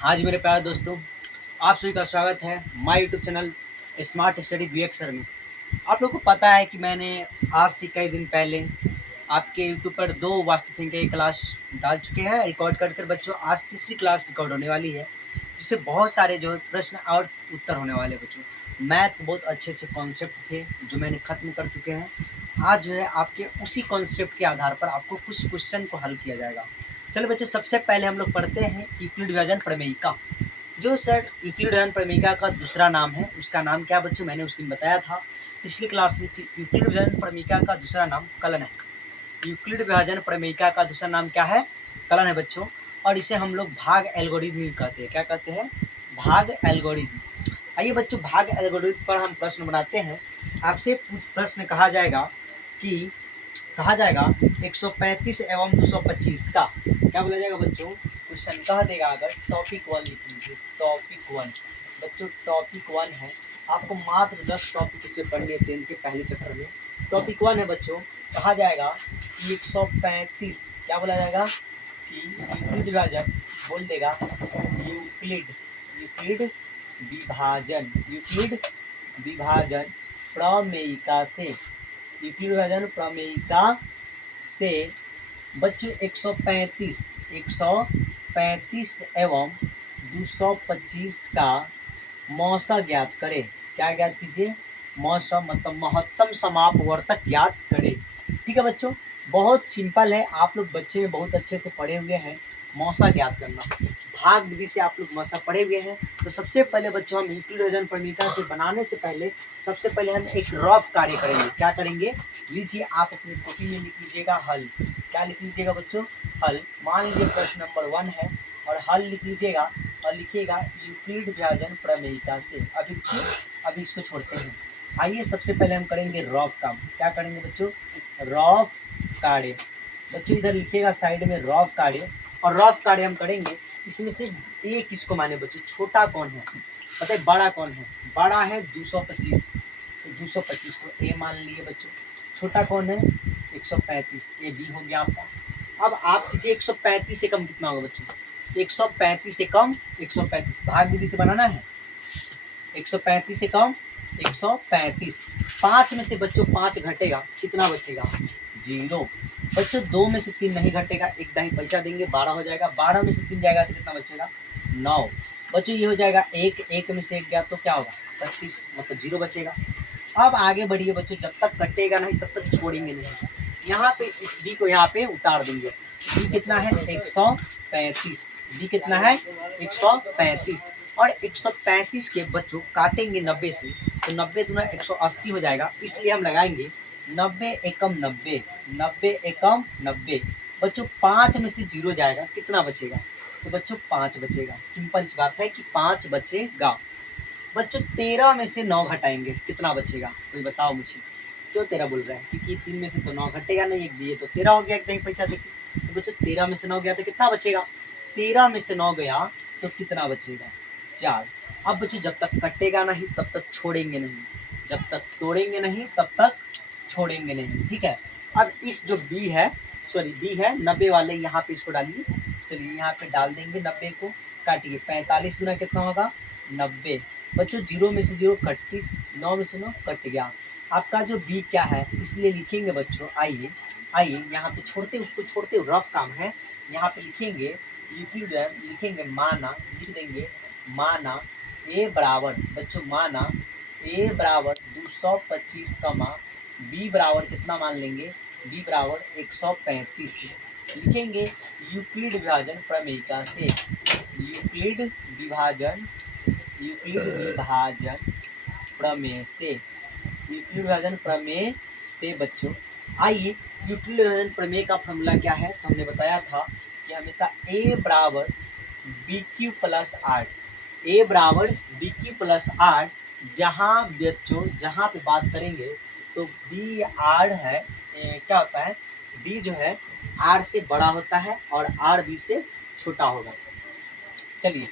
हाँ जी मेरे प्यारे दोस्तों, आप सभी का स्वागत है my YouTube channel smart study Vivek sir में। आप लोगों को पता है कि मैंने आज से कई दिन पहले आपके यूट्यूब पर 2 वास्तुशिल्प की क्लास डाल चुके हैं रिकॉर्ड कर बच्चों। आज तीसरी क्लास रिकॉर्ड होने वाली है, जिससे बहुत सारे जो है प्रश्न और उत्तर होने वाले बच्चों। मैथ के बहुत अच्छे अच्छे कॉन्सेप्ट थे जो मैंने ख़त्म कर चुके हैं। आज जो है आपके उसी कॉन्सेप्ट के आधार पर आपको कुछ क्वेश्चन को हल किया जाएगा। चलो बच्चों, सबसे पहले हम लोग पढ़ते हैं यूक्लिड विभाजन प्रमेयिका। जो सर यूक्लिड विभाजन प्रमेयिका का दूसरा नाम है, उसका नाम क्या बच्चों, मैंने उस दिन बताया था पिछली क्लास में कि यूक्लिड विभाजन प्रमेयिका का दूसरा नाम कलन है। यूक्लिड विभाजन प्रमेयिका का दूसरा नाम क्या है? कलन है बच्चों। और इसे हम लोग भाग एल्गोरिथम कहते हैं। क्या कहते हैं? भाग एल्गोरिथम। आइए बच्चों, भाग एल्गोरिथम पर हम प्रश्न बनाते हैं। आपसे प्रश्न कहा जाएगा 135 एवं 225 का क्या बोला जाएगा बच्चों? क्वेश्चन कह देगा अगर टॉपिक 1 लिख लीजिए। टॉपिक 1 बच्चों, टॉपिक 1 है। आपको मात्र 10 टॉपिक इससे पढ़ने हैं 10 के पहले चैप्टर में। टॉपिक 1 है बच्चों, कहा जाएगा कि 135 क्या बोला जाएगा कि यूक्लिड विभाजन बोल देगा यूक्लिड यूक्लिड विभाजन प्रमेयिका से। यूक्लिड विभाजन प्रमेयिका से बच्चों 135 एवं 225 का मौसा ज्ञात करें। क्या ज्ञात कीजिए? मौसा मतलब महत्तम समापवर्तक ज्ञात करें। ठीक है बच्चों, बहुत सिंपल है। आप लोग बच्चे में बहुत अच्छे से पढ़े हुए हैं मौसा ज्ञात करना। भाग विधि से आप लोग मौसा पढ़े हुए हैं। तो सबसे पहले बच्चों हम यूक्लिड विभाजन प्रमेयिका से बनाने से पहले सबसे पहले हम एक रफ कार्य करेंगे। क्या करेंगे? लीजिए, आप अपनी कॉपी में लिख लीजिएगा हल। क्या लिख लीजिएगा बच्चों? हल। मान लीजिए प्रश्न नंबर 1 है और हल लिख लीजिएगा और लिखिएगा यूक्लिड विभाजन प्रमेयिका से। अभी इसको छोड़ते हैं। आइए सबसे पहले हम करेंगे रफ काम। क्या करेंगे बच्चों? रफ कार्य। बच्चों इधर लिखिएगा साइड में रफ कार्य। और रफ कार्य हम करेंगे, इसमें से ए किसको माने बच्चों? छोटा कौन है पता है? बड़ा कौन है? बड़ा है 225, तो 225 को ए मान लिए बच्चों। छोटा कौन है? 135, ये बी हो गया आपका। अब आप कीजिए 135 से कम कितना होगा बच्चों? 135 से कम 135 भाग विधि से बनाना है। 135 से कम 135, 5 में से बच्चों 5 घटेगा, कितना बचेगा? 0। बच्चों 2 में से 3 नहीं घटेगा, एक दाही पैसा देंगे 12 हो जाएगा। 12 में से 3 जाएगा तो कितना बचेगा? 9। बच्चों ये हो जाएगा 1 में से 1 गया तो क्या होगा? 25, मतलब 0 बचेगा। अब आगे बढ़िए बच्चों, जब तक कटेगा नहीं तब तक छोड़ेंगे नहीं। यहाँ पे इस बी को यहाँ पे उतार देंगे। बी कितना है? 135। बी कितना है? 135। और 135 के बच्चों काटेंगे 90 से, तो 90 दूना 180 हो जाएगा। इसलिए हम लगाएंगे 90 एकम 90, 90 एकम 90। बच्चों 5 में से 0 जाएगा, कितना बचेगा? तो बच्चों 5 बचेगा। सिंपल सी बात है कि 5 बचेगा। बच्चों 13 में से 9 घटाएंगे, कितना बचेगा? कोई बताओ मुझे। क्यों 13 बोल रहा है? क्योंकि 3 में से तो 9 घटेगा नहीं, एक दिए तो 13 हो गया, एक दही पैसा देखिए। तो बच्चों 13 में से 9 गया तो कितना बचेगा? 13 में से 9 गया तो कितना बचेगा? 4। अब बच्चों जब तक कटेगा नहीं तब तक छोड़ेंगे नहीं, जब तक तोड़ेंगे नहीं तब तक छोड़ेंगे नहीं। ठीक है। अब इस जो बी है, सॉरी बी है 90 वाले, यहाँ पे इसको डालिए। चलिए यहाँ पे डाल देंगे 90 को। काटिए, 45 गुना कितना होगा? 90। बच्चों 0 में से 0 31, 9 में से 9 कट गया। आपका जो बी क्या है, इसलिए लिखेंगे बच्चों, आइए यहाँ पे छोड़ते उसको, छोड़ते रफ काम है। यहाँ पे लिखेंगे यूक्लिड, लिखेंगे माना, लिख देंगे माना ए बराबर बच्चों, माना ए बराबर 225 कमा बी बराबर कितना मान लेंगे? बी बराबर 135 लिखेंगे यूक्लिड विभाजन प्रमेयिका से। यूक्लिड विभाजन प्रमेय से, यूक्लिड विभाजन प्रमेय से बच्चों। आइए, यूक्लिड विभाजन प्रमेय का फॉर्मूला क्या है? तो हमने बताया था कि हमेशा ए बराबर बी क्यू प्लस 8, ए बराबर बी क्यू प्लस 8। जहाँ बच्चों जहाँ पे बात करेंगे तो बी आर है, क्या होता है? बी जो है आर से बड़ा होता है और आर बी से छोटा होगा। चलिए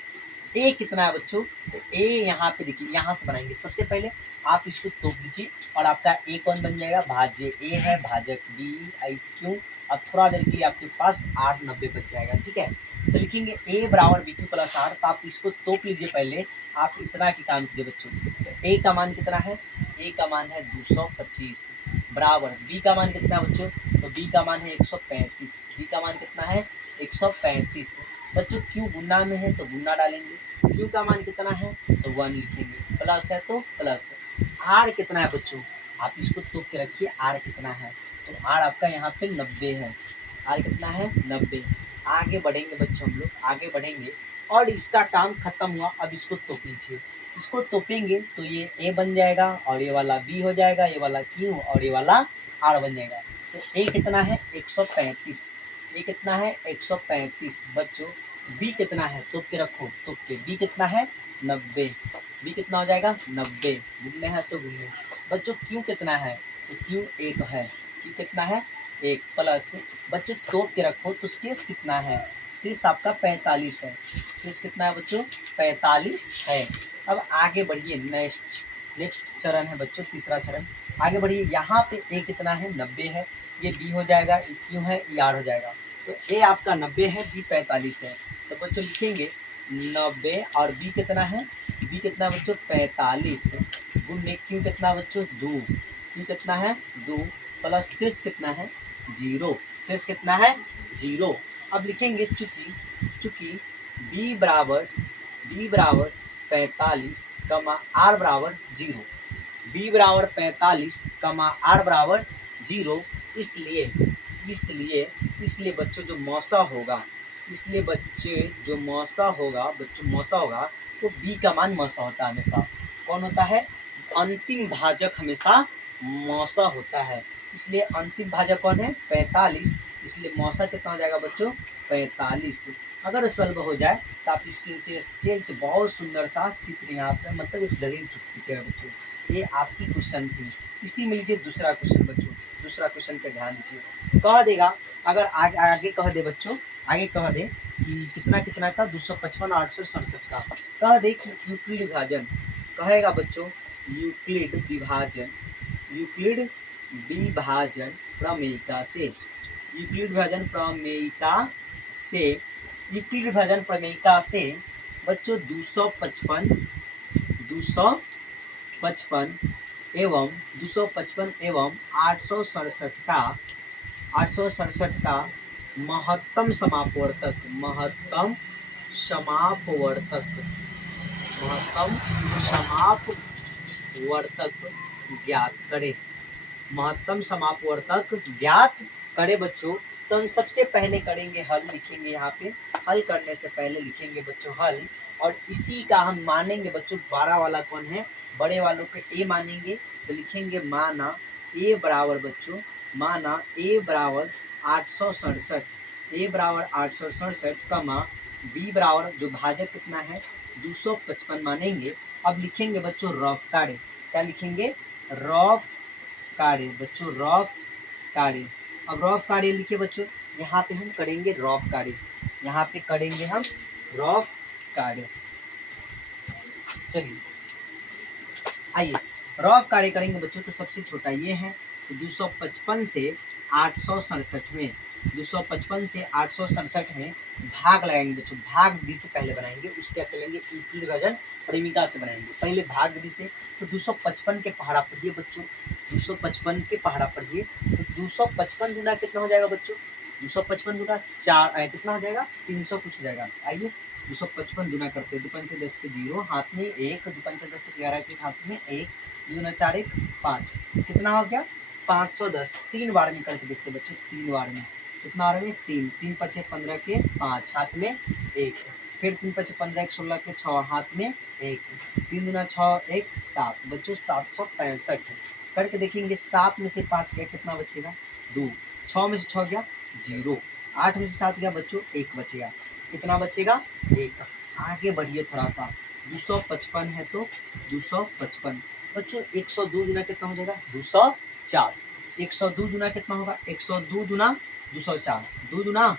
ए कितना है बच्चों, तो ए यहाँ पे देखिए, यहाँ से बनाएंगे। सबसे पहले आप इसको तोप दीजिए और आपका ए कौन बन जाएगा, भाज्य ए है, भाजक बी आई क्यू। अब थोड़ा देर के लिए आपके पास 890 बच जाएगा, ठीक है। तो लिखेंगे ए बराबर बी क्यू प्लस आर। तो आप इसको तोप लीजिए पहले, आप इतना की काम कीजिए बच्चों। तो ए का मान कितना है, ए का मान है 225 बराबर बी का मान कितना है बच्चों, तो बी का मान है 135। बी का मान कितना है 135 बच्चों। क्यू गुना में है तो गुना डालेंगे, क्यू का मान कितना है तो 1 लिखेंगे, प्लस है तो प्लस। आर कितना है बच्चों, आप इसको तोप के रखिए, आर कितना है, तो आर आपका यहाँ पे 90 है। आर कितना है 90। आगे बढ़ेंगे बच्चों, हम लोग आगे बढ़ेंगे और इसका टाइम खत्म हुआ। अब इसको तोप लीजिए, इसको तोपेंगे तो ये ए बन जाएगा और ये वाला बी हो जाएगा, ये वाला क्यू और ये वाला आर बन जाएगा। तो ए कितना है 135, ए कितना है 135 बच्चों। बी कितना है, तोप के रखो, तोप के। बी कितना है 90, बी कितना हो जाएगा 90, गुणने है तो गुणने। बच्चों क्यू कितना है, तो क्यू 1 है, क्यू कितना है 1 प्लस। बच्चों तोप के रखो तो शेष कितना है, शेष आपका 45 है। शेष कितना है बच्चों 45 है। अब आगे बढ़िए, नेक्स्ट चरण है बच्चों, तीसरा चरण। आगे बढ़िए, यहाँ पे ए कितना है 90 है, ये बी हो जाएगा, ये क्यू है, ये आर हो जाएगा। तो ए आपका 90 है, बी 45 है। तो बच्चों लिखेंगे 90 और बी कितना है, बी कितना बच्चों 45 गुणे क्यू कितना बच्चों 2, क्यू कितना है 2 प्लस शेष कितना है 0, शेष कितना है 0। अब लिखेंगे चूंकि बी बराबर 45 कमा आर बराबर 0, बी बराबर 45 कमा आर बराबर 0, इसलिए बच्चों जो मौसा होगा, इसलिए बच्चे जो मौसा होगा, बच्चों मौसा होगा तो बी का मान मौसा होता है हमेशा। कौन होता है, अंतिम भाजक हमेशा मौसा होता है। इसलिए अंतिम भाजक कौन है 45, इसलिए मौसा कितना हो जाएगा बच्चों 45। अगर सॉल्व हो जाए तो आप इसके नीचे स्केल से बहुत सुंदर सा चित्र यहाँ पर, मतलब एक दलील खींचेगा बच्चों। ये आपकी क्वेश्चन थी। इसी में लीजिए दूसरा क्वेश्चन बच्चों, दूसरा क्वेश्चन का ध्यान दीजिए। कह देगा, अगर आगे कह दे बच्चों, आगे कह दे कि कितना कितना का 255 867 का, कह दे कि यूक्लिड विभाजन, कहेगा बच्चों यूक्लिड विभाजन, यूक्लिड विभाजन प्रमेयिका से, यूक्लिड विभाजन प्रमेयिका से, यूक्लिड विभाजन प्रमेयिका से बच्चों 255 एवं 867 का महत्तम समापवर्तक, महत्तम समापवर्तक ज्ञात करे, महत्तम समापवर्तक ज्ञात करे बच्चों। तो हम सबसे पहले करेंगे हल, लिखेंगे यहाँ पे, हल करने से पहले लिखेंगे बच्चों हल, और इसी का हम मानेंगे बच्चों 12 वाला कौन है, बड़े वालों के ए मानेंगे। तो लिखेंगे माना ए बराबर बच्चों, माना ए बराबर 867, ए बराबर 867 कमा बी बराबर जो भाजक कितना है 255 मानेंगे। अब लिखेंगे बच्चों रफ कार्य, क्या लिखेंगे रफ कार्य बच्चों, रफ कार्य। अब रफ कार्य लिखिए बच्चों, यहाँ पे हम करेंगे रफ कार्य, यहाँ पे करेंगे हम रफ कार्य। चलिए आइए रफ कार्य करेंगे बच्चों। तो सबसे छोटा ये है, तो 255 से 867 में, 255 से 867 में भाग लगाएंगे बच्चों, भाग विधि से पहले बनाएंगे, उसके बाद चलेंगे यूक्लिड विभाजन प्रमेयिका से बनाएंगे। पहले भाग विधि से, तो 255 के पहाड़ा पढ़िए बच्चों, 255 के पहाड़ा पढ़िए। तो 255 गुना कितना हो जाएगा बच्चों, 255 गुना 4 कितना हो जाएगा 300 कुछ हो जाएगा। आइए 255 गुना करते हैं, 2 पंचे 10 के 0, हाथ में 1, 2 पंचे 10 के 11 के हाथ में 1, 2 4 1 5, कितना हो गया 510। 3 बार में करके देखते बच्चों, 3 बार में कितना बार में 3, 3 पचे 15 के 5, हाथ में 1, फिर 3 पचे 15 1 16 के 6, हाथ में 1, 3 दूना 6 1 7 बच्चों 765 करके देखेंगे। 7 में से 5 गया कितना बचेगा 2, 6 में से 6 गया 0, 8 में से 7 गया बच्चों 1 बचेगा, कितना बचेगा 1। आगे बढ़िए थोड़ा सा, 255 है तो 255 बच्चों 102 गुना कितना हो जाएगा 204, 102 गुना कितना होगा 102 गुना 204, 2 गुना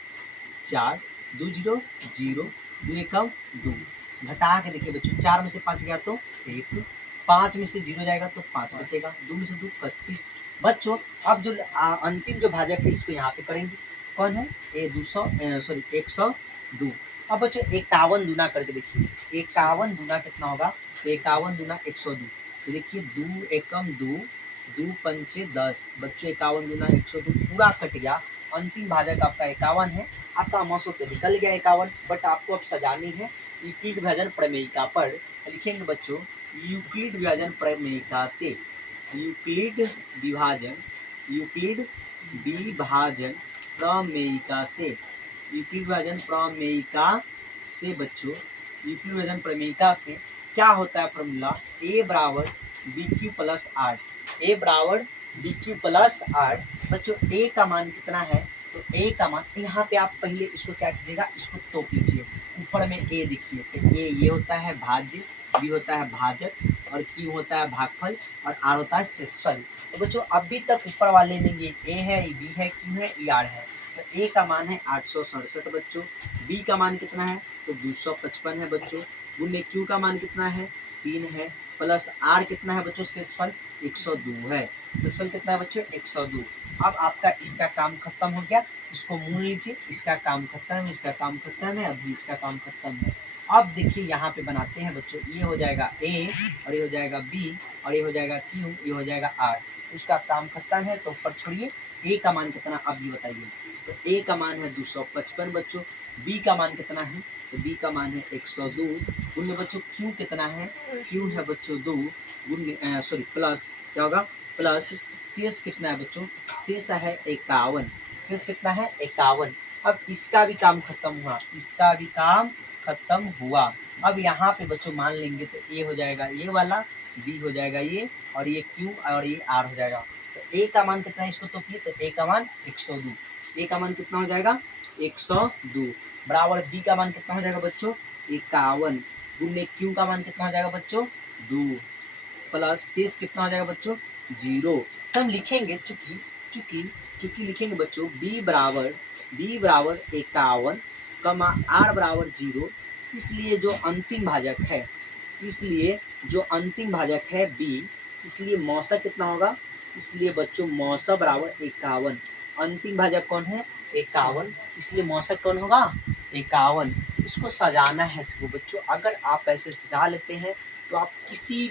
4, 2 0 0, 2 एकम 2, घटा के देखिए बच्चों, 4 में से 5 गया तो 1, 5 में से 0 जाएगा तो 5 बचेगा, 2 में से 2 31। बच्चों अब जो अंतिम जो भाजक है इसको यहाँ पे करेंगे, कौन है ए 200 सॉरी 102। अब बच्चों 51 गुना करके देखिए, 51 गुना कितना होगा, तो 51 गुना 102, तो देखिए 2 एकम 2, 2 पंचे 10, बच्चों 51 गुना 102 पूरा कट गया। अंतिम भाजक आपका 51 है, आपका मसो तो निकल गया 51, बट आपको अब सजानी है यूक्लिड विभाजन प्रमेयिका पर। लिखेंगे बच्चों यूक्लिड विभाजन प्रमेयिका से, यूक्लिड विभाजन, यूक्लिड विभाजन प्रमेयिका से, यूक्लिड विभाजन प्रमेयिका से बच्चों, यूक्लिड विभाजन प्रमेयिका से क्या होता है फॉर्मूला, ए बराबर बी क्यू प्लस 8, ए बराबर बी क्यू प्लस 8। बच्चों ए का मान कितना है, तो ए का मान यहाँ पे आप पहले इसको क्या कीजिएगा, इसको तोप लीजिए, ऊपर में ए देखिए, तो ए ये होता है भाज्य, बी होता है भाजक, और क्यू होता है भागफल, और आर होता है शेषफल। तो बच्चों अभी तक ऊपर वाले में ये ए है, ये बी है, क्यू है, ये आर है, तो ए का मान है 867 बच्चों, बी का मान कितना है, तो 255 है बच्चों, गुने क्यू का मान कितना है 3 है, प्लस आर कितना है बच्चों, शेषफल 102 है, शेषफल कितना है बच्चों 102। अब आपका इसका काम खत्म हो गया, इसको मूल लीजिए, इसका काम खत्म है, इसका काम खत्म है, अभी इसका काम खत्म है। अब देखिए यहाँ पे बनाते हैं बच्चों, ये हो जाएगा ए, और ये हो जाएगा बी, और ये हो जाएगा क्यू, ये हो जाएगा आर, उसका काम खत्म है, तो ऊपर छोड़िए। ए का मान कितना अब ये बताइए, तो ए का मान है 255 बच्चों, बी का मान कितना है, तो बी का मान है 102, उनमें बच्चों क्यू कितना है, क्यू है बच्चों 2, सॉरी प्लस क्या होगा, प्लस शेष कितना है बच्चों, शेष है 51, शेष कितना है 51। अब इसका भी काम खत्म हुआ, इसका भी काम खत्म हुआ। अब यहाँ पे बच्चों मान लेंगे, तो ए हो जाएगा ये वाला, बी हो जाएगा ये, और ये क्यू और ये आर हो जाएगा। तो ए का मान कितना है, इसको तो ए का मान 102, ए का मान कितना हो जाएगा 102, बराबर बी का मान कितना हो जाएगा बच्चों 51, गुने क्यू का मान कितना हो जाएगा बच्चों 2, प्लस शेष कितना हो जाएगा बच्चों 0। तो हम लिखेंगे चूंकि चूंकि चूंकि लिखेंगे बच्चों बी बराबर 51 कमा आर बराबर 0, इसलिए जो अंतिम भाजक है, इसलिए जो अंतिम भाजक है बी, इसलिए मौसा कितना होगा, इसलिए बच्चों मौसा बराबर 51, अंतिम भाजक कौन है 51, इसलिए मौसक कौन होगा 51। इसको सजाना है सिर्फ बच्चों, अगर आप ऐसे सजा लेते हैं तो आप किसी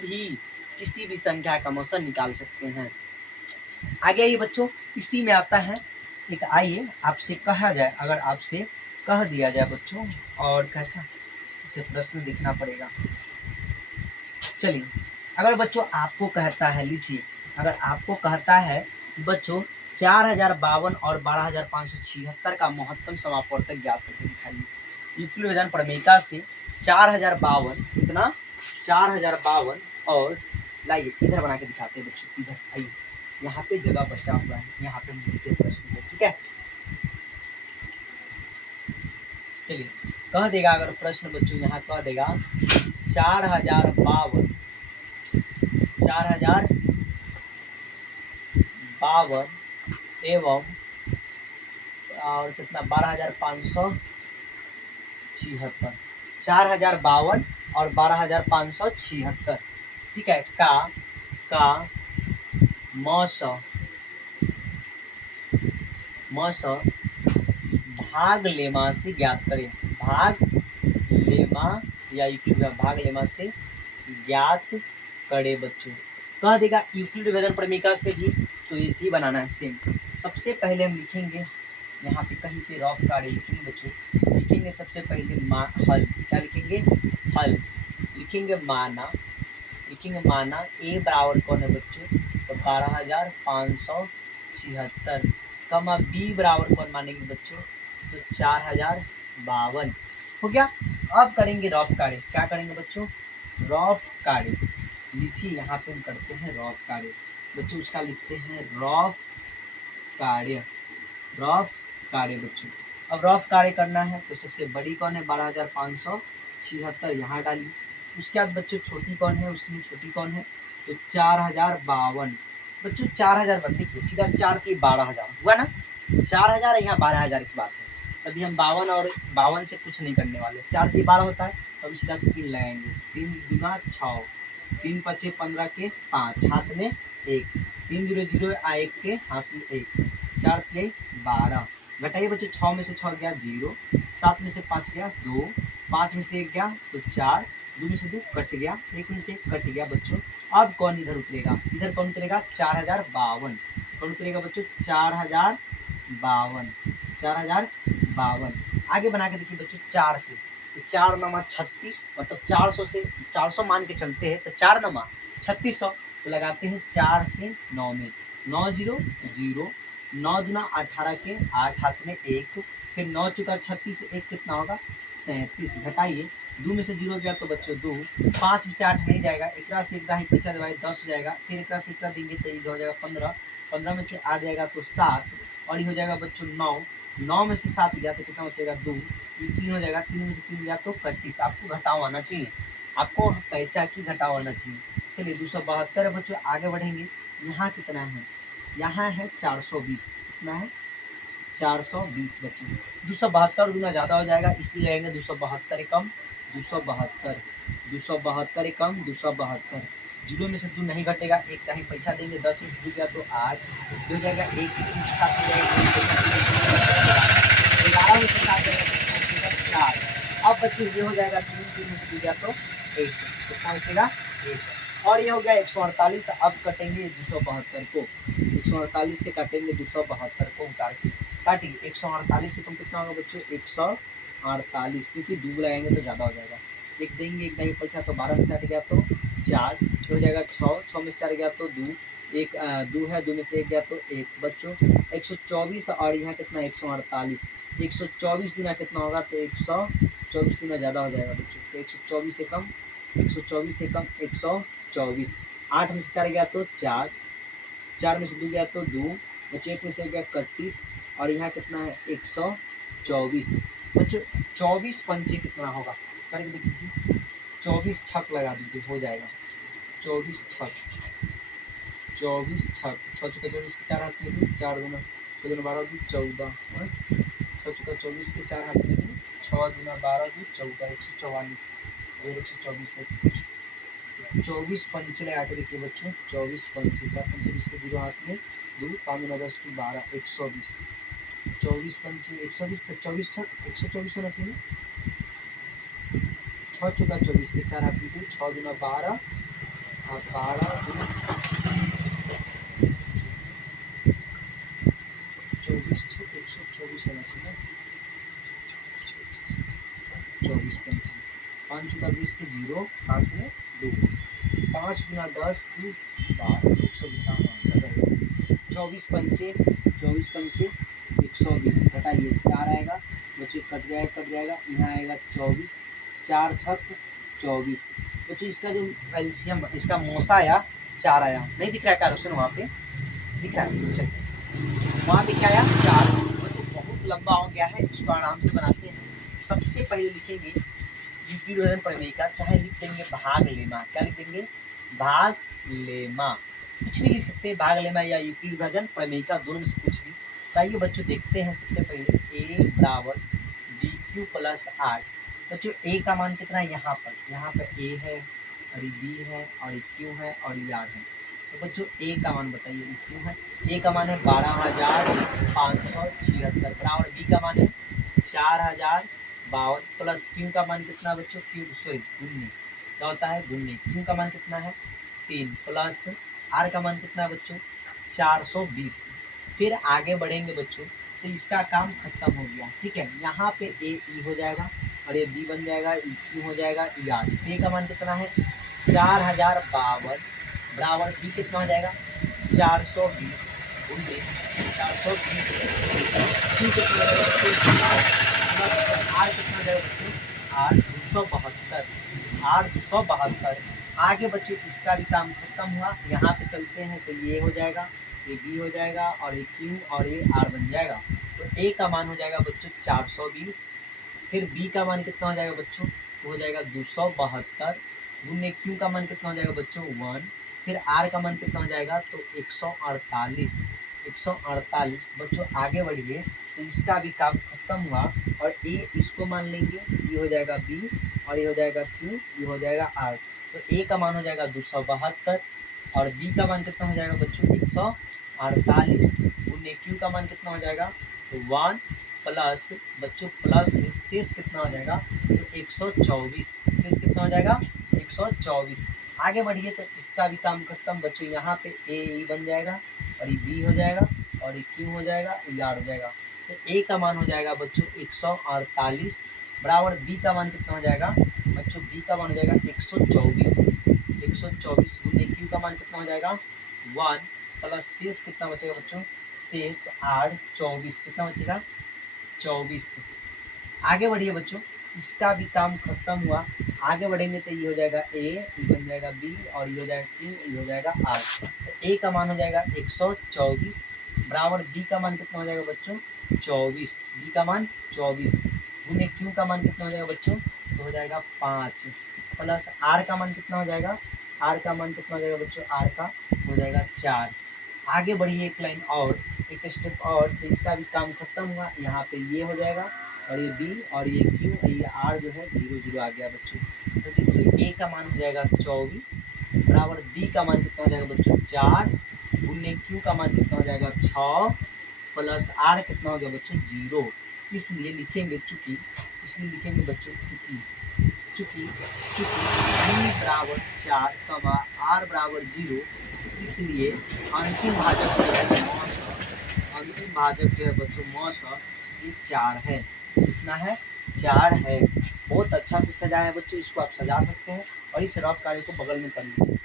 भी संख्या का मौसम निकाल सकते हैं। आगे आइए बच्चों, इसी में आता है एक, आइए आपसे कहा जाए, अगर आपसे कह दिया जाए बच्चों, और कैसा इसे प्रश्न लिखना पड़ेगा। चलिए अगर बच्चों आपको कहता है, लीजिए अगर आपको कहता है बच्चों 4052 और 12576 का महत्तम समापवर्तक ज्ञात करके दिखाइए। यूक्लिड विभाजन प्रमेयिका से 4052 कितना 4052 और लाइए इधर बना के दिखाते हैं बच्चों, इधर आइए, यहाँ पे जगह बचा हुआ है, यहाँ पे लिखते प्रश्न को, ठीक है। चलिए कह देगा अगर प्रश्न बच्चों यहाँ कह देगा 4052 एवं और कितना 12576, 4052 और 12576, ठीक है, का मौस भाग लेमा से ज्ञात करें, भाग लेमा या भाग लेमा से ज्ञात करे बच्चों। कह देगा यूक्लिड विभाजन प्रमेयिका से भी, तो इसी बनाना है सेम। सबसे पहले हम लिखेंगे यहाँ पे कहीं पे रफ कार्य लिखेंगे बच्चों, लिखेंगे सबसे पहले हल, क्या लिखेंगे हल, लिखेंगे माना ए बराबर कौन है बच्चों, तो 12576, कमा बी बराबर कौन मानेंगे बच्चों, तो 4052 हो गया। अब करेंगे रफ कार्य, क्या करेंगे बच्चों रफ कार्य, लीजिए यहाँ पे हम करते हैं रफ कार्य बच्चों, उसका लिखते हैं रफ कार्य बच्चों। अब रफ कार्य करना है तो सबसे बड़ी कौन है 12576, यहाँ डालिए, उसके बाद बच्चों छोटी कौन है, उसमें छोटी कौन है, तो 4052 बच्चों, 4000 देखिए सीधा 4 की 12000 हुआ ना, 4000 यहाँ 12000 की बात है, तभी हम 52 और 52 से कुछ नहीं करने वाले। 4 के 12 होता है तो हम सीधा 3 लगाएंगे। 3 दूना 6, 3 पचे 15 के 5, हाथ में 1, 3 0 0 1 के हाथ में 1, 4 3 12। घटाइए बच्चों, 6 में से 6 गया 0, 7 में से 5 गया 2, 5 में से 1 गया तो 4, 2 में से 2 कट गया, 1 में से 1 कट गया बच्चों। अब कौन इधर उतरेगा, इधर कौन उतरेगा 4052, कौन उतरेगा बच्चों 4052, 4052। आगे बना के देखिए बच्चों 4 से, तो 4 नमा 36, मतलब 400 से 400 मान के चलते हैं तो 4 नमा 3600, तो लगाते हैं 4 से 9 में, 9 0 0, 9 दूना 18 के 8, हाथ में 1, फिर 9 चुका 36, 1 कितना होगा 37। घटाइए, 2 में से 0 गया तो बच्चों 2, 5 में से 8 नहीं जाएगा, 11 से 11 ही 50 10 हो जाएगा, फिर 11 से 11 देंगे तो ये हो जाएगा 15, 15 में से 8 जाएगा तो 7, और ये हो जाएगा बच्चों 9, 9 में से 7 गया तो कितना बचेगा 2, ये 3 हो जाएगा, 3 में से 3 गया तो 31। आपको घटाव आना चाहिए, आपको पैसा की घटाव आना चाहिए। चलिए 272 बच्चों आगे बढ़ेंगे। यहाँ कितना है, यहाँ है 420, कितना है 420 बच्चों। 272 गुना ज़्यादा हो जाएगा इसलिए लगेंगे 272 कम, 272, 272 कम 272। 0 में से 2 नहीं घटेगा, एक का ही पैसा देंगे, 10 में से 2 गया तो 8, 2 हो जाएगा 1, 7 हो जाएगा 11 में से 7 जाएगा 4। अब बच्चों ये हो जाएगा 3, 3 में से 2 गया तो 1, कितना बचेगा 1, और ये हो गया 148। अब कटेंगे 272 को, 148 से काटेंगे 272 को उतार के, काटिए 148 से कम कितना होगा बच्चों 148, क्योंकि 2 लगाएंगे तो ज़्यादा हो जाएगा। एक देंगे, एक नहीं पैसा तो 12 में से 8 गया तो 4, हो जाएगा 6, 6 में से 4 गया तो 2, 1 2 है, 2 में से 1 गया तो 1 बच्चों 124, और यहाँ कितना 148, 124 गुना कितना होगा तो 124 गुना ज़्यादा हो जाएगा बच्चों, तो 124 से कम, 124 से कम 124, 8 में से 4 गया तो 4, 4 में से 2 गया तो 2 बच्चों, 1 में से गया 31, और यहाँ कितना है 124 बच्चों। 24 पंचे कितना होगा करके देखिए, 24 छक लगा दीजिए हो जाएगा 24 छक, 24 छक, 6 चुका 24 के 4 हाथ में दी, 4 दूना 6 दूना 12 दी 14, 6 चुका 24 के 4 हाथ में दी, 6 दूना 12 दी 14, 144, 124 है। 24 पंचे लगा के देखिए बच्चों, 24 पंचे, 4 पंचे 20 के 0 हाथ में 2, 5 दूना 10 की 12, 120, 24 पंचे 120, तो 24 छक 124 होना चाहिए। 6 चुका 24 के 4 हाथ में 2, 6 दूना 12 और 12 2 24 छक 124 होना चाहिए। 24 पंचे, 5 चुका 20 के 0 हाथ में 2, 5 गुना 10 की 12, 120, 24 पंचे 120, घटाइए 4 आएगा बच्चों, कट जाएगा, यहाँ आएगा 24, 4 छक 24 बच्चों। इसका जो एलसीएम, इसका मौसा आया 4 आया, नहीं दिख रहा है क्वेश्चन वहाँ पे, दिख रहा है, चलिए वहाँ पे क्या आया 4 बच्चों। बहुत लंबा हो गया है, इसको आराम से बनाते हैं। सबसे पहले लिखेंगे यूपी विभाजन प्रमेय का, चाहे लिख देंगे भाग लेमा, क्या लिख देंगे भाग लेमा, कुछ भी लिख सकते हैं, भाग लेमा या यूपी विभाजन प्रमेय का, दोनों में से कुछ भी। आइए बच्चों देखते हैं सबसे पहले a बराबर डी क्यू प्लस आर। बच्चों a का मान कितना है, यहाँ पर a है और ये b है और ये q है और ये r है। तो बच्चों a का मान बताइए, ये क्यों है, a का मान है 12,576 बराबर b का मान है 4,052 प्लस q का मान कितना बच्चों, q सॉरी गुन्नी, क्या होता है गुन्नी, q का मान कितना है 3 प्लस r का मान कितना है बच्चों 420। फिर आगे बढ़ेंगे बच्चों, तो इसका काम खत्म हो गया, ठीक है। यहाँ पे ए ई हो जाएगा और ये बी बन जाएगा, ई क्यू हो जाएगा, ई आर। ए का मान कितना है 4,052 बराबर बी कितना हो जाएगा 420 गुणे 420, क्यू कितना हो जाएगा आर कितना हो जाएगा बच्चों आर 272। आगे बच्चों इसका भी काम खत्म हुआ, यहाँ पे चलते हैं तो ये हो जाएगा, ये बी हो जाएगा और ये क्यू और ये आर बन जाएगा। तो ए का मान हो जाएगा बच्चों 420, फिर बी का मान कितना हो जाएगा बच्चों, तो हो जाएगा 272 गुने क्यू का मान कितना हो जाएगा बच्चों 1, फिर आर का मान कितना हो जाएगा तो 148 बच्चों। आगे बढ़िए तो इसका भी काम खत्म हुआ और ए इसको मान लेंगे, ये हो जाएगा बी और ये हो जाएगा क्यू, ये हो जाएगा आर। तो ए का मान हो जाएगा 272 और बी का मान कितना हो जाएगा बच्चों 148 गुने क्यू का मान कितना हो जाएगा तो 1 प्लस बच्चों प्लस में शेष कितना हो जाएगा तो 124, शेष कितना हो जाएगा 124। आगे बढ़िए तो इसका भी काम खत्म बच्चों, यहाँ पे ए बन जाएगा और ये बी हो जाएगा और ये क्यू हो जाएगा, ये आर हो जाएगा। तो ए का मान हो जाएगा बच्चों 148 बराबर बी का मान कितना हो जाएगा बच्चों, बी का मान हो जाएगा 124 गुने क्यू का मान कितना हो जाएगा 1 प्लस शेष कितना बचेगा बच्चों, शेष 8 24 कितना बचेगा 24। आगे बढ़िए बच्चों, इसका भी काम खत्म हुआ। आगे बढ़ेंगे तो ये हो जाएगा ए, ये बन जाएगा बी और ये हो जाएगा क्यू, ये हो जाएगा आर। तो ए का मान हो जाएगा 124 बराबर बी का मान कितना हो जाएगा बच्चों 24, बी का मान 24 गुने क्यू का मान कितना हो जाएगा बच्चों तो हो जाएगा 5 प्लस आर का मान कितना हो जाएगा, आर का मान कितना हो जाएगा बच्चों, आर का हो जाएगा 4। आगे बढ़िए एक लाइन और, एक स्टेप और, तो इसका भी काम खत्म हुआ। यहाँ पे ये हो जाएगा और ये बी और ये क्यू, ये आर जो है 0 0 आ गया बच्चों। तो देखिए ए का मान हो जाएगा 24 बराबर बी का मान कितना हो जाएगा बच्चों 4 गुने क्यू का मान कितना हो जाएगा 6 प्लस आर कितना हो गया बच्चों 0। इसलिए लिखेंगे चूंकि, इसलिए लिखेंगे बच्चों चूंकि चूंकि चूंकि बी बराबर 4 कमा आर बराबर 0, इसलिए अंतिम भाजक जो है अंतिम भाजक जो है बच्चों ये 4 है। कितना है 4 है। बहुत अच्छा से सजा है बच्चों, इसको आप सजा सकते हैं और इस रफ कार्य को बगल में कर लीजिए।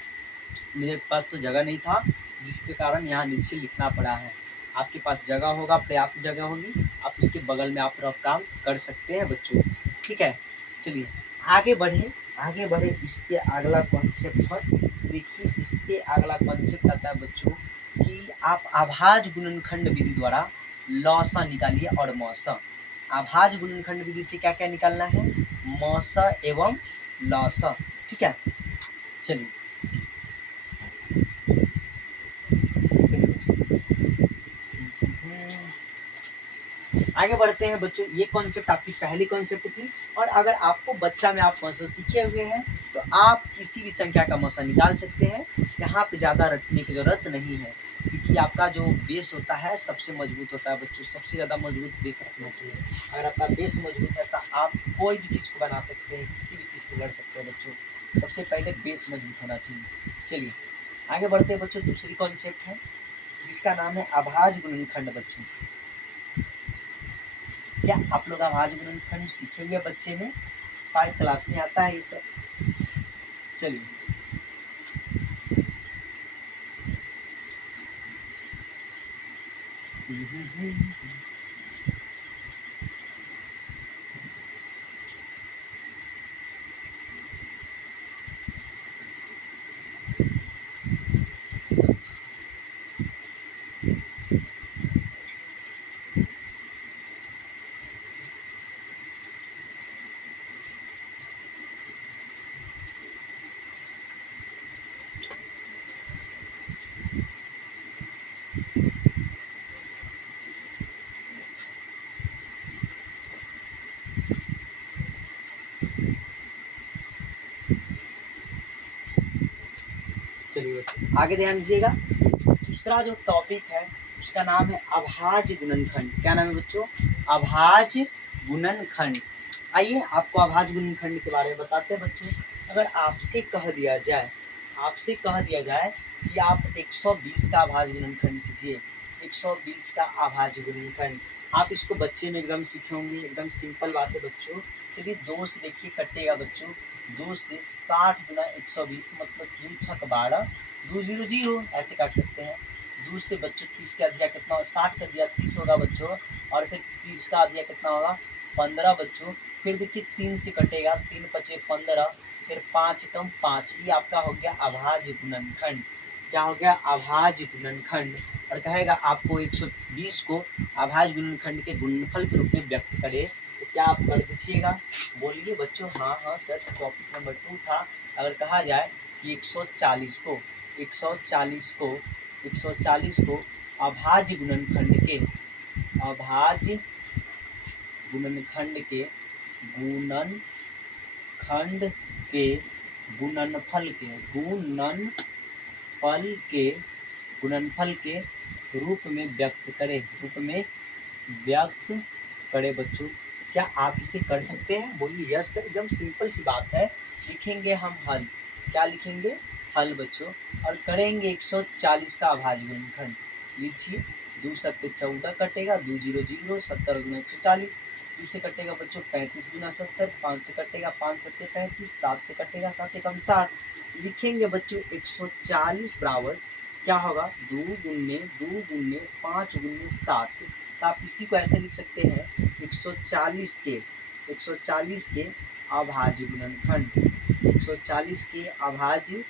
मेरे पास तो जगह नहीं था जिसके कारण यहाँ नीचे लिखना पड़ा है। आपके पास जगह होगा, पर्याप्त जगह होगी, आप उसके बगल में आप रफ काम कर सकते हैं बच्चों। ठीक है, चलिए आगे बढ़े इससे अगला कॉन्सेप्ट पर। देखिए इससे अगला कॉन्सेप्ट आता है बच्चों कि आप अभाज्य गुणनखंड विधि द्वारा लॉसा निकालिए और मौसा। अभाज्य गुणनखंड विधि से क्या क्या निकालना है, मौसा एवं लॉसा। ठीक है, चलिए आगे बढ़ते हैं बच्चों। ये कॉन्सेप्ट आपकी पहली कॉन्सेप्ट थी और अगर आपको बच्चा में आप मौसा सीखे हुए हैं तो आप किसी भी संख्या का मौसा निकाल सकते हैं। यहाँ पे ज़्यादा रटने की जरूरत नहीं है क्योंकि आपका जो बेस होता है सबसे मजबूत होता है बच्चों, सबसे ज़्यादा मजबूत बेस रखना चाहिए। अगर आपका बेस मजबूत है तो आप कोई भी चीज़ को बना सकते हैं, किसी भी चीज़ से लड़ सकते हैं बच्चों। सबसे पहले बेस मजबूत होना चाहिए। चलिए आगे बढ़ते हैं बच्चों। दूसरी कॉन्सेप्ट है जिसका नाम है अभाज्य गुणनखंड। बच्चों क्या आप लोग अभाज्य गुणनखंड सीखे हुए बच्चे में 5 क्लास में आता है ये सब? चलिए आगे ध्यान दीजिएगा। दूसरा जो टॉपिक है उसका नाम है अभाज्य गुणनखंड। क्या नाम है बच्चों? अभाज्य गुणनखंड। आइए आपको अभाज्य गुणनखंड के बारे में बताते हैं बच्चों। अगर आपसे कह दिया जाए कि आप 120 का अभाज्य गुणनखंड कीजिए, 120 का अभाज्य गुणनखंड, आप इसको बच्चे में एकदम सीखे होंगे। एकदम सिंपल बात है बच्चों। चलिए 2 से देखिए कटेगा बच्चों, 2 से 60 गुना 120 मतलब 2 छक 12, 2 0 0 ऐसे काट सकते हैं। 2 से बच्चों 30 का दिया कितना होगा, 60 का दिया 30 होगा बच्चों, और फिर 30 का दिया कितना होगा 15 बच्चों। फिर देखिए 3 से कटेगा, 3 पचे 15, फिर 5 कम 5, ये आपका हो गया अभाज्य गुणनखंड। क्या हो गया? अभाज्य गुणनखंड। और कहेगा आपको 120 को अभाज्य गुणनखंड के गुणनफल के रूप में व्यक्त करे तो क्या आप कर दीजिएगा? बोलिए बच्चों। हाँ हाँ सर, टॉपिक नंबर 2 था। अगर कहा जाए कि 140 को अभाज्य गुणनखंड के अभाज्य गुणनखंड के गुणनखंड के गुणनफल के गुणनफल के रूप में व्यक्त करे बच्चों। क्या आप इसे कर सकते हैं? बोलिए यस सर, एकदम सिंपल सी बात है। लिखेंगे हम हल, क्या लिखेंगे? हल बच्चों, और करेंगे 140 का अभाज्य गुणनखंड। लीजिए, 2 सत्ते 14 कटेगा, 2 जीरो जीरो, 70 गुना 140, 2 से कटेगा बच्चों 35 गुना 70, 5 से कटेगा 5 सत्ते 35, 7 से कटेगा 7 एकम 60। लिखेंगे बच्चों 140 बराबर क्या होगा? 2 गुने 5 गुने 7। तो आप इसी को ऐसे लिख सकते हैं 140 के अभाज्य गुणनखंड, 140 के अभाज्य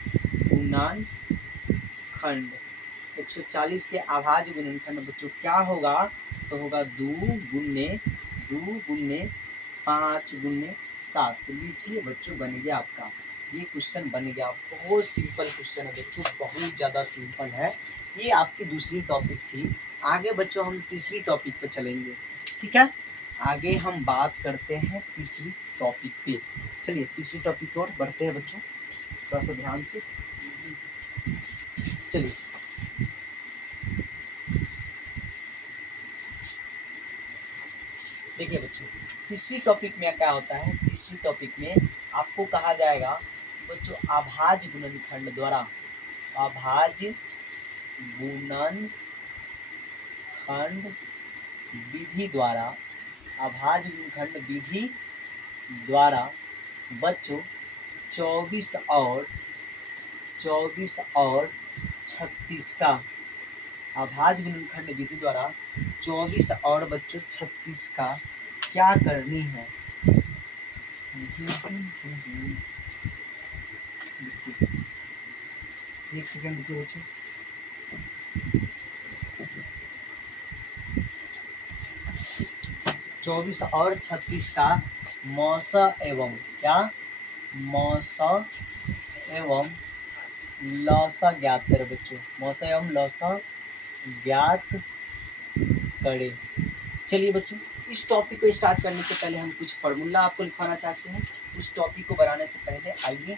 गुणनखंड, 140 के अभाज्य गुणनखंड बच्चों क्या होगा? तो होगा 2 गुने 5 गुने 7। तो लीजिए बच्चों, बन गया आपका ये क्वेश्चन बन गया। बहुत सिंपल क्वेश्चन है बच्चों, बहुत ज़्यादा सिंपल है। ये आपकी दूसरी टॉपिक थी। आगे बच्चों हम तीसरी टॉपिक पे चलेंगे, ठीक है? आगे हम बात करते हैं तीसरी टॉपिक पे। चलिए तीसरी टॉपिक की ओर बढ़ते हैं बच्चों, थोड़ा सा ध्यान से। चलिए देखिए बच्चों, तीसरी टॉपिक में क्या होता है? तीसरी टॉपिक में आपको कहा जाएगा बच्चों अभाज्य गुणनखंड द्वारा, अभाज्य गुणनखंड विधि द्वारा, अभाज्य गुणनखंड विधि द्वारा बच्चों 24 और 36 का, अभाज्य गुणनखंड विधि द्वारा 24 और बच्चों 36 का क्या करनी है? एक सेकंड रुकिए बच्चों। चौबीस और 36 का मौसा एवं क्या? मौसा एवं लौसा ज्ञात करे बच्चों, मौसा एवं लौसा ज्ञात करे। चलिए बच्चों, इस टॉपिक को स्टार्ट करने से पहले हम कुछ फार्मूला आपको लिखवाना चाहते हैं। इस टॉपिक को बनाने से पहले आइए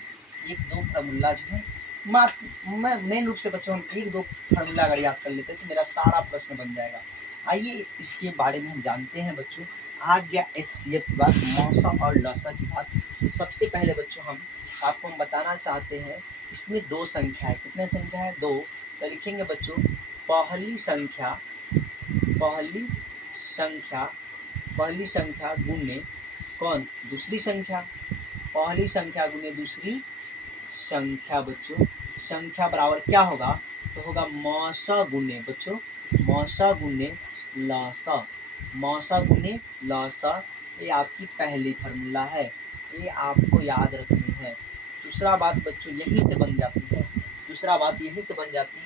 1-2 फार्मूला जो है मेन रूप से बच्चों हम 1-2 फार्मूला अगर याद कर लेते हैं तो मेरा सारा प्रश्न बन जाएगा। आइए इसके बारे में हम जानते हैं बच्चों। आ गया HCF की बात, मौसा और लौसा की बात। तो सबसे पहले बच्चों हम आपको बताना चाहते हैं, इसमें 2 संख्या है। कितने संख्या है? 2। तो लिखेंगे बच्चों पहली संख्या गुने कौन? दूसरी संख्या। पहली संख्या गुने दूसरी संख्या बच्चों, संख्या बराबर क्या होगा? तो होगा मौसा गुने बच्चों, मौसा गुने लौसा, मौसा गुने लौसा। ये आपकी पहली फार्मूला है, ये आपको याद रखनी है। दूसरा बात बच्चों यही से बन जाती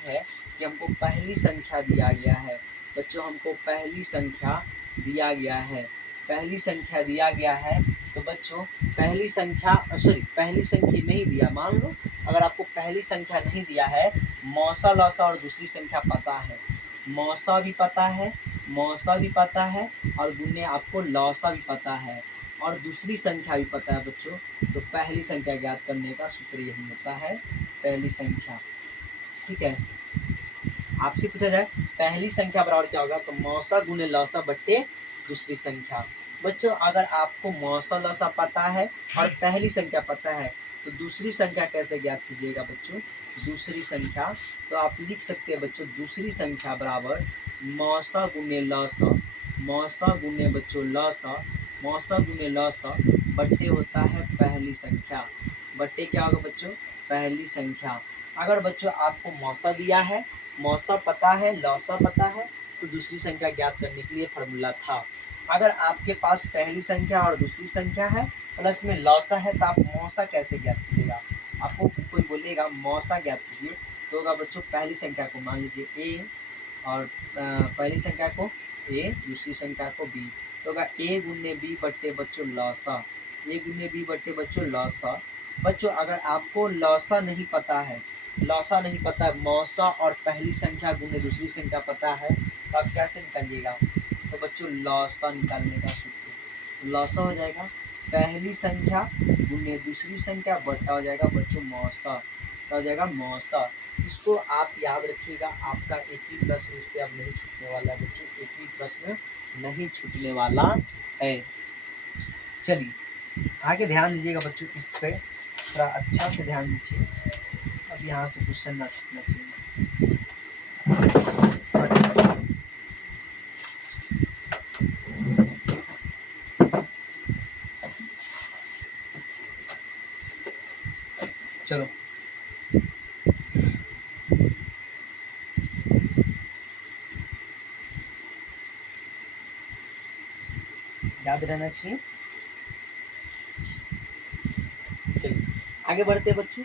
है कि हमको पहली संख्या दिया गया है बच्चों, हमको पहली संख्या दिया गया है। तो बच्चों पहली संख्या नहीं दिया, मान लो अगर आपको पहली संख्या नहीं दिया है, मौसा लौसा और दूसरी संख्या पता है, मौसा भी पता है और गुने आपको लौसा भी पता है और दूसरी संख्या भी पता है बच्चों। तो पहली संख्या ज्ञात करने का सूत्र यही होता है, पहली संख्या। ठीक है, आपसे पूछा जाए पहली संख्या बराबर क्या होगा? तो मौसा गुने लौसा बट्टे दूसरी संख्या। बच्चों अगर आपको मौसा लौसा पता है और पहली संख्या पता है तो दूसरी संख्या कैसे ज्ञात कीजिएगा बच्चों? दूसरी संख्या तो आप लिख सकते हैं बच्चों, दूसरी संख्या बराबर मौसा गुने लौसा, मौसा गुने बच्चों लौसा, मौसा गुने लौसा बट्टे होता है पहली संख्या। बट्टे क्या होगा बच्चों? पहली संख्या। अगर बच्चों आपको मौसा दिया है, मौसा पता है, लौसा पता है, तो दूसरी संख्या ज्ञात करने के लिए फार्मूला था। अगर आपके पास पहली संख्या और दूसरी संख्या है प्लस में लौसा है तो आप मौसा कैसे ज्ञात कीजिएगा? आपको कोई बोलेगा मौसा ज्ञात कीजिए तो होगा बच्चों पहली संख्या को मान लीजिए ए और पहली संख्या को ए, दूसरी संख्या को बी, तो होगा ए गुने बी बट्टे बच्चों लौसा, ए गुने बी बट्टे बच्चों लौसा। बच्चों अगर आपको लौसा नहीं पता है, मौसा और पहली संख्या गुने दूसरी संख्या पता है तो आप कैसे निकालिएगा? तो बच्चों लौसा निकालने का सूत्र, लौसा हो जाएगा पहली संख्या गुने दूसरी संख्या बट्टा हो जाएगा बच्चों मौसा, क्या हो जाएगा मौसा। इसको आप याद रखिएगा, आपका एक ही प्रश्न इस पे अब नहीं छूटने वाला है बच्चों, एक ही प्रश्न नहीं छूटने वाला है। चलिए आगे ध्यान दीजिएगा बच्चों, इस पे थोड़ा अच्छा से ध्यान दीजिए, अब यहाँ से क्वेश्चन ना छूटना चाहिए। चलो याद रहना चाहिए। चलिए आगे बढ़ते बच्चों।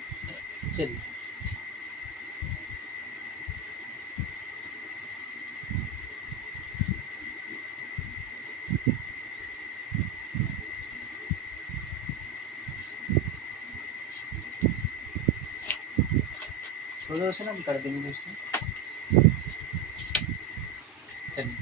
चलिए छोड़ो से ना, हम कर देंगे उससे। चलिए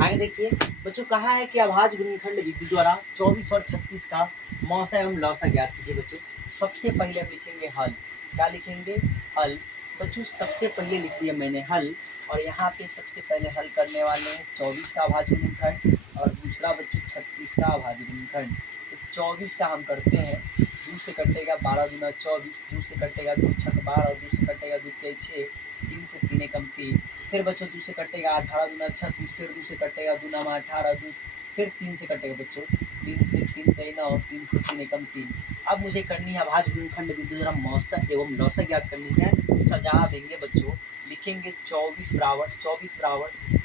आगे देखिए बच्चों, कहा है कि अभाज्य गुणनखंड विधि द्वारा 24 और 36 का मौसा एवं लौसा ज्ञात कीजिए। बच्चों सबसे पहले हम लिखेंगे हल, क्या लिखेंगे हल। बच्चों सबसे पहले लिख दिया मैंने हल, और यहाँ पे सबसे पहले हल करने वाले हैं 24 का अभाज्य गुणनखंड और दूसरा बच्चों 36 का अभाज्य गुणनखंड। तो 24 का हम करते हैं, 2 से कटेगा 12 दूना 24, 2 से कटेगा 2 छक 12, 2 से कटेगा 2 तिया 6, 3 से 3 एकम 3, फिर बच्चों 2 से कटेगा 18 दूना 36, फिर 2 से कटेगा 2 नामा 18, 2 फिर 3 से कटेगा बच्चों 3 से 3 कई 9, 3 से 3 एकम 3। अब मुझे करनी है अभाज्य गुणनखंड विधि द्वारा मौसा एवं लौसा ज्ञात करनी है। सजा देंगे बच्चों, लिखेंगे 24 बराबर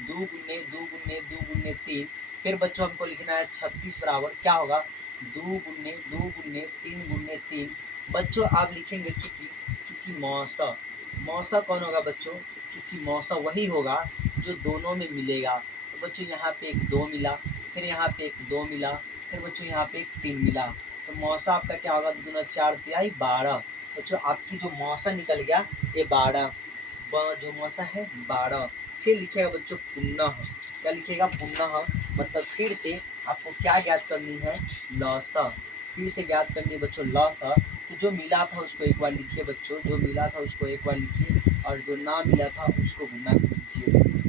2 गुने 2 गुने 2 गुने 3, फिर बच्चों हमको लिखना है 36 बराबर क्या होगा 2 गुने 2 गुने 3 गुने 3। बच्चों आप लिखेंगे चूंकि मौसा, मौसा कौन होगा बच्चों, चूंकि मौसा वही होगा जो दोनों में मिलेगा। तो बच्चों यहाँ पे एक 2 मिला, फिर यहाँ पे एक 2 मिला, फिर बच्चों यहाँ पे एक 3 मिला, तो मौसा आपका क्या होगा 2 दूना 4 तिहाई 12। बच्चों आपकी जो मौसा निकल गया ये 12, जो मौसा है 12। फिर लिखिएगा बच्चों पुनः, क्या लिखिएगा पुनः, मतलब फिर से आपको क्या ज्ञात करनी है लौसा, फिर से ज्ञात करनी है बच्चों लौसा। तो जो मिला था उसको एक बार लिखिए बच्चों, जो मिला था उसको एक बार लिखिए, और जो ना मिला था उसको गुना कीजिए।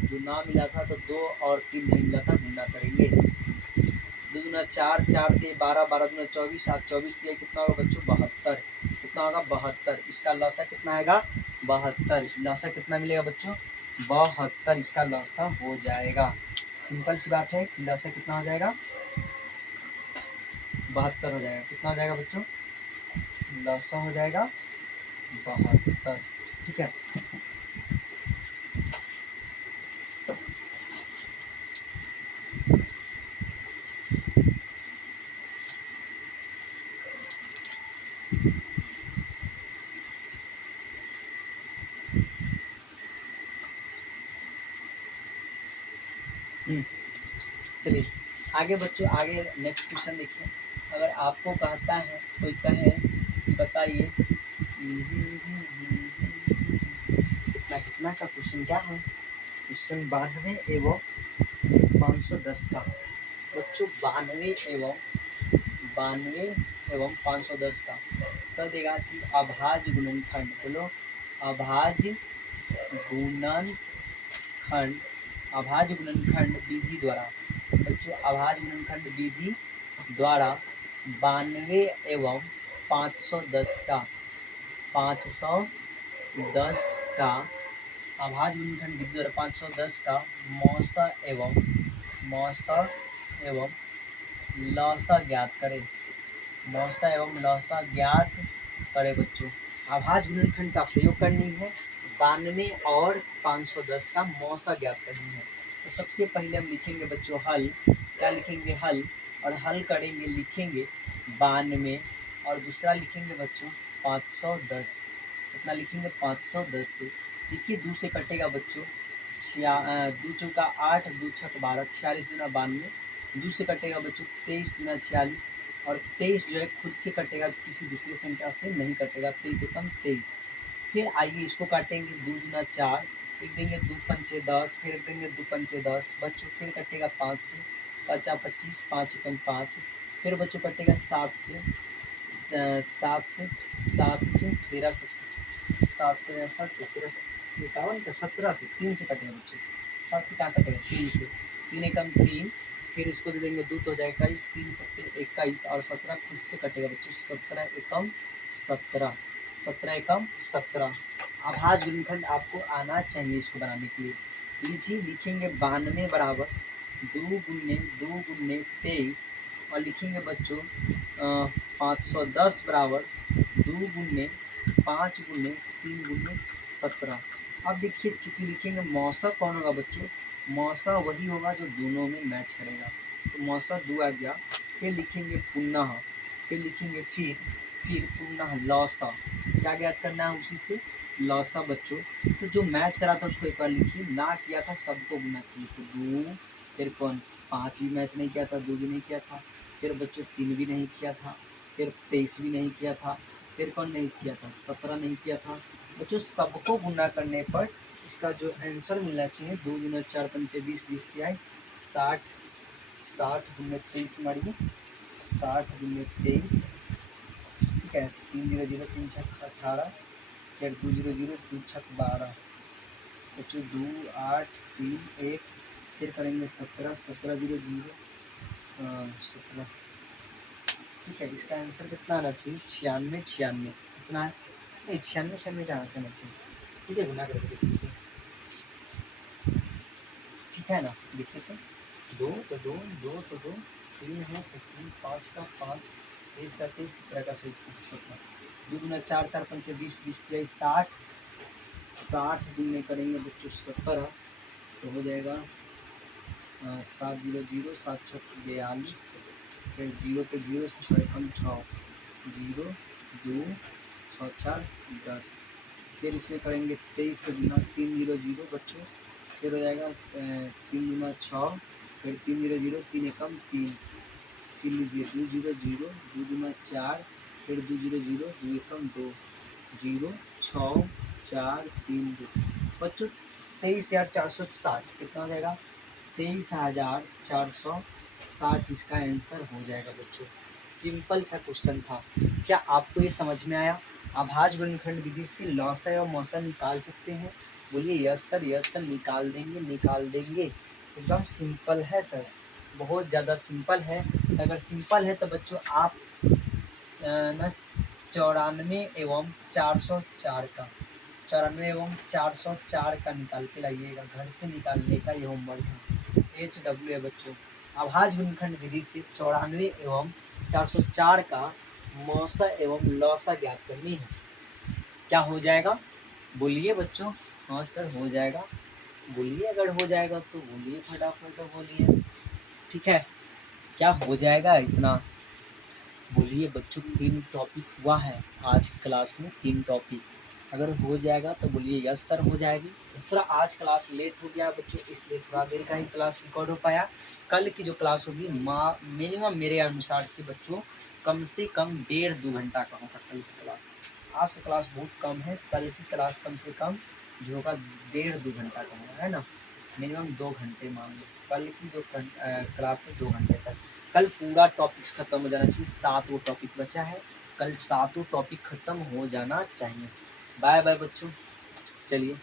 जो ना मिला था तो 2 और 3 नहीं मिला था, गुना करेंगे। 2 दूना 4, 4 ते 12, 12 दूना 24, 7 24 दिया कितना होगा बच्चों 72, कितना होगा 72। इसका लौसा कितना आएगा 72, लौसा कितना मिलेगा बच्चों 72, इसका लौसा हो जाएगा। सिंपल सी बात है कि लौसा कितना हो जाएगा 72 हो जाएगा। कितना हो जाएगा बच्चों लौसा हो जाएगा 72, ठीक है। चलिए आगे बच्चों, आगे नेक्स्ट क्वेश्चन देखिए। अगर आपको कहता है, कोई कहे बताइए कितना कितना का क्वेश्चन क्या है, क्वेश्चन 92 एवं 510 का बच्चों, 92 एवं 510 का कर देगा कि अभाज्य गुणनखंड, बोलो अभाज्य गुणनखंड, अभाज्य गुणनखंड विधि द्वारा बच्चों, अभाज्य गुणनखंड विधि द्वारा 92 एवं 510 का 510 का अभाज्य गुणनखंड विधि द्वारा 510 का मौसा एवं लौसा ज्ञात करें, मौसा एवं लौसा ज्ञात करें। बच्चों अभाज्य गुणनखंड का प्रयोग करनी है, 92 और 510 का मौसा ज्ञात करनी है। तो सबसे पहले हम लिखेंगे बच्चों हल, क्या लिखेंगे हल, और हल करेंगे लिखेंगे 92 और दूसरा लिखेंगे बच्चों 510, कितना लिखेंगे 510 से, देखिए 2 से कटेगा बच्चों 2 चौका 8, 2 छक 12, 46 दूना 92, 2 से कटेगा बच्चों 23 दूना 46, और 23 जो है खुद से कटेगा, किसी दूसरी संख्या से नहीं कटेगा, 23 एकम 23। फिर आइए इसको काटेंगे 2 दूना 4, एक देंगे 2 पंचे 10, फिर एक देंगे 2 पंचे 10 बच्चों, फिर कटेगा 5 से, 5 25, 5 एकम 5, फिर बच्चों कटेगा 7 से, 13 से, 7 से 13 से 51 का 17 से 3 से कटेगा बच्चों, 7 से कहाँ कटेगा 3 से, 3 एकम 3, फिर इसको दे देंगे 2 तो हो जाएगा 21, 3 सत्ते 21 और 17 खुद से कटेगा बच्चों, 17 एकम 17, 17 एकम 17। अभाज्य गुणनखंड आपको आना चाहिए इसको बनाने के लिए। लीजिए लिखेंगे 92 बराबर 2 × 23 और लिखेंगे बच्चों 510 बराबर 2 × 5 × 3 × 17। अब देखिए चूंकि लिखेंगे मौसा कौन होगा बच्चों, मौसा वही होगा जो दोनों में मैच करेगा, तो मौसा 2 आ गया। फिर लिखेंगे पुनः, फिर लिखेंगे फिर पुनः लौसा, क्या ज्ञात करना है उसी से, लौसा बच्चों। तो जो मैच करा था उसको एक बार लिखिए, ना किया था सबको गुना किए थे, 2 फिर कौन 5 भी मैच नहीं किया था, 2 भी नहीं किया था, फिर बच्चों 3 भी नहीं किया था, फिर 23 भी नहीं किया था, फिर कौन नहीं किया था 17 नहीं किया था बच्चों। सबको गुना करने पर इसका जो आंसर मिलना चाहिए 2 × 4 पंचे 20, 20 तिहाई 60, 60 × 23 मारिए, 60 × 23, ठीक है, 3 0 0 3 छक 18, फिर 2 0 0 2 छक 12 बच्चों, 2 8 3 1, फिर करेंगे 17, 17 0 0 17, ठीक है। इसका आंसर कितना आना चाहिए 96, 96 कितना है, नहीं 96 96 कहाँ से आना चाहिए, ठीक है गुना करके देखिए, ठीक है ना, देखिए तो 2 तो 2, 2 तो 2, 3 है तो 3, 5 का 5, 23 का 23, 17 का 17, 2 × 4 4 पंचे 20, 20 23 60, 60 गुने करेंगे बच्चों 17 तो हो जाएगा 7 0 0 7 6 42, फिर 0 पे 0 6 एकम 6, 0 2 6 4 10, फिर इसमें करेंगे 23 से गुना 3 0 0 बच्चों, फिर हो जाएगा 3 गुना 6, फिर 3 0 0 3 एकम 3, फिर लीजिए 2 0 0 2 गुना 4, फिर 2 0 0 2 एकम 2, 0 6 4 3 2 बच्चों 23,460 कितना हो जाएगा 23,460 इसका आंसर हो जाएगा बच्चों। सिंपल सा क्वेश्चन था, क्या आपको ये समझ में आया। अभाज्य गुणनखंड विधि से लौसा और मौसा निकाल सकते हैं, बोलिए यस सर, यस सर निकाल देंगे, निकाल देंगे, एकदम सिंपल है सर, बहुत ज़्यादा सिंपल है। अगर सिंपल है तो बच्चों आप न 94 एवं 404 का 94 एवं 404 का निकाल के लाइएगा, घर से निकालने का ये होमवर्क है, HW है बच्चों। अभाज्य गुणनखंड विधि से 94 एवं 404 का मौसा एवं लौसा ज्ञात करनी है, क्या हो जाएगा बोलिए बच्चों, हाँ सर हो जाएगा, बोलिए अगर हो जाएगा तो बोलिए, फटाफट बोलिए, ठीक है, क्या हो जाएगा इतना बोलिए बच्चों। 3 टॉपिक हुआ है आज की क्लास में, 3 टॉपिक, अगर हो जाएगा तो बोलिए यस सर हो जाएगी। थोड़ा आज क्लास लेट हो गया बच्चों, इसलिए थोड़ा देर का ही क्लास रिकॉर्ड हो पाया। कल की जो क्लास होगी मिनिमम मेरे अनुसार से बच्चों कम से कम 1.5-2 घंटा का होगा कल की क्लास। आज का क्लास बहुत कम है, कल की क्लास कम से कम जो होगा 1.5-2 घंटा का होगा, है ना, मिनिमम 2 घंटे मान लो। कल की जो क्लास है 2 घंटे तक, कल पूरा टॉपिक्स खत्म हो जाना चाहिए, 7 वो टॉपिक बचा है, कल 7 टॉपिक खत्म हो जाना चाहिए। बाय बाय बच्चों, चलिए।